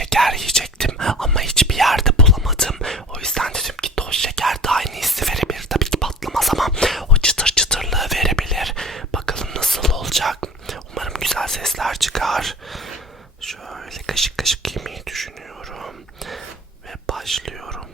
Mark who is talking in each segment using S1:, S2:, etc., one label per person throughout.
S1: şeker yiyecektim ama hiçbir yerde bulamadım. O yüzden dedim ki toz şeker de aynı hissi verebilir. Tabii ki patlamaz ama o çıtır çıtırlığı verebilir. Bakalım nasıl olacak. Umarım güzel sesler çıkar. Şöyle kaşık kaşık yemeyi düşünüyorum. Ve başlıyorum.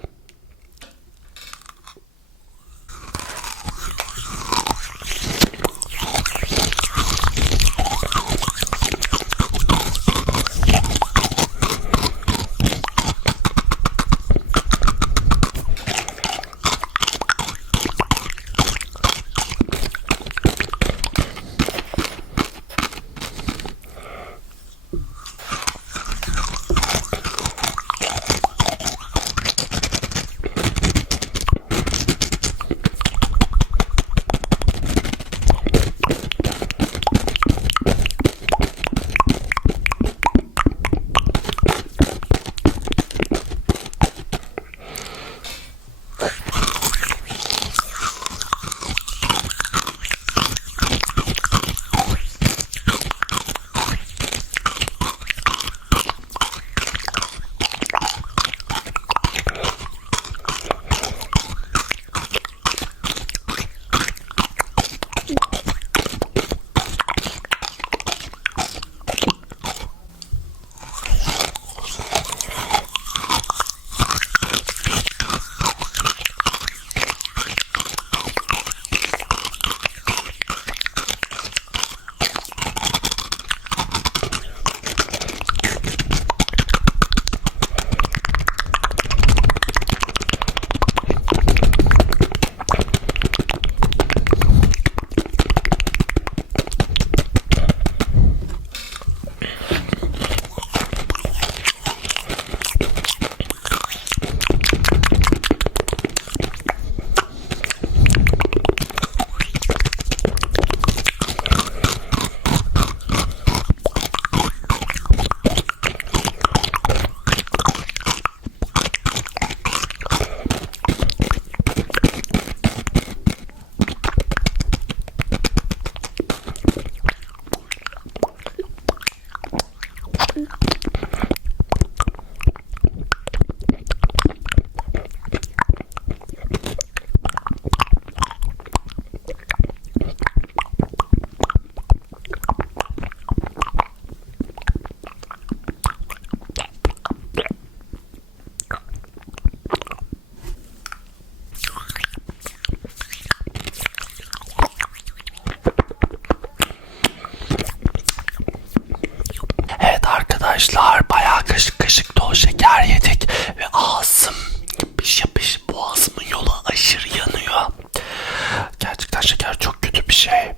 S1: şeker çok kötü bir şey.